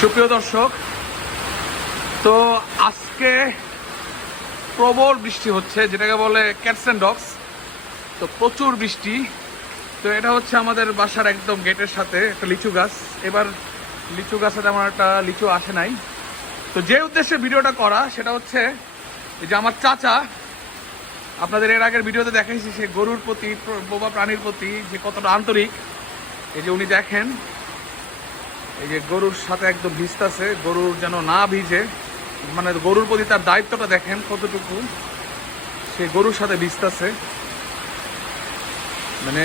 সুপ্রিয় দর্শক, তো আজকে প্রবল বৃষ্টি হচ্ছে, যেটাকে বলে ক্যাটস অ্যান্ড ডগস। তো প্রচুর বৃষ্টি। তো এটা হচ্ছে আমাদের বাসার একদম গেটের সাথে একটা লিচু গাছ। এবার লিচু গাছে তেমন একটা লিচু আসে নাই। তো যে উদ্দেশ্যে ভিডিওটা করা সেটা হচ্ছে যে আমার চাচা, আপনাদের এর আগের ভিডিওতে দেখাইছি সে গরুর প্রতি, বোবা প্রাণীর প্রতি যে কতটা আন্তরিক। এই যে উনি দেখেন, এই যে গরুর সাথে একদম ভিজতেছে, গরুর যেন না ভিজে, মানে গরুর প্রতি তার দায়িত্বটা দেখেন কতটুকু, সে গরুর সাথে ভিজতেছে। মানে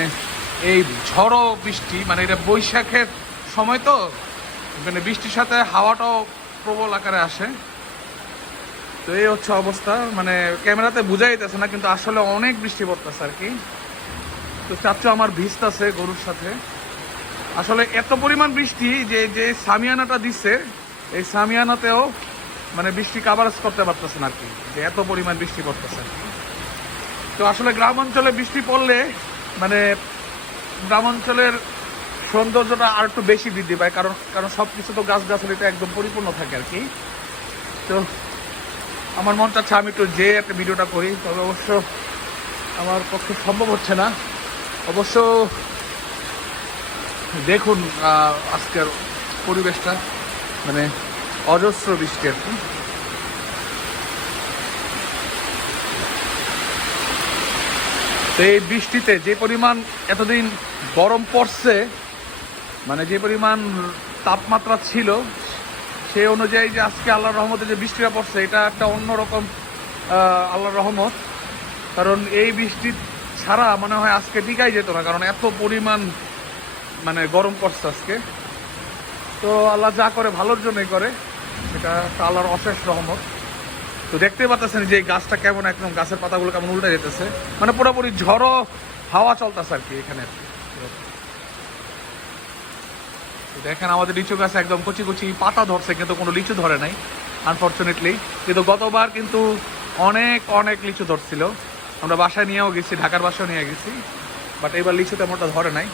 এই ঝড়ো বৃষ্টি, মানে এটা বৈশাখের সময়, তো মানে বৃষ্টির সাথে হাওয়াটাও প্রবল আকারে আসে। তো এই হচ্ছে অবস্থা, মানে ক্যামেরাতে বোঝা যাইতেছে না, কিন্তু আসলে অনেক বৃষ্টি পড়তেছে আর কি। তো চাচ্চু আমার ভিজতেছে গরুর সাথে। আসলে এত পরিমাণ বৃষ্টি যে যে সামিয়ানাটা দিচ্ছে, এই সামিয়ানাতেও মানে বৃষ্টি কাভারেজ করতে পারতেছে না আর কি, যে এত পরিমাণ বৃষ্টি পড়তেছে আর কি। তো আসলে গ্রাম অঞ্চলে বৃষ্টি পড়লে মানে গ্রাম অঞ্চলের সৌন্দর্যটা আর একটু বেশি বৃদ্ধি পায়, কারণ কারণ সব কিছু তো গাছগাছালিতে একদম পরিপূর্ণ থাকে আর কি। তো আমার মন চাচ্ছে আমি একটু যে একটা ভিডিওটা করি, তবে অবশ্য আমার পক্ষে সম্ভব হচ্ছে না। অবশ্য দেখুন আজকের পরিবেশটা, মানে অজস্র বৃষ্টি আর কি। তো এই বৃষ্টিতে যে পরিমাণ এতদিন গরম পড়ছে, মানে যে পরিমাণ তাপমাত্রা ছিল, সেই অনুযায়ী যে আজকে আল্লাহর রহমতে যে বৃষ্টিটা পড়ছে, এটা একটা অন্যরকম আল্লাহর রহমত। কারণ এই বৃষ্টি ছাড়া মনে হয় আজকে টিকাই যেত না, কারণ এত পরিমাণ মানে গরম পড়ছে আজকে। তো আল্লাহ যা করে ভালোর জন্যই করে, সেটা আল্লাহর অশেষ রহমত। তো দেখতে পাচ্ছেন যে এই গাছটা কেমন, একদম গাছের পাতাগুলো কেমন উল্টে যেতেছে, মানে পুরোপুরি ঝড়ো হাওয়া চলতেছে আর কি এখানে। দেখেন আমাদের লিচু গাছে একদম কচি কচি পাতা ধরছে, কিন্তু কোনো লিচু ধরে নাই আনফর্চুনেটলি। কিন্তু গতবার কিন্তু অনেক অনেক লিচু ধরছিল, আমরা বাসায় নিয়েও গেছি, ঢাকার বাসায় নিয়ে গেছি, বাট এবার লিচু তেমনটা ধরে নাই।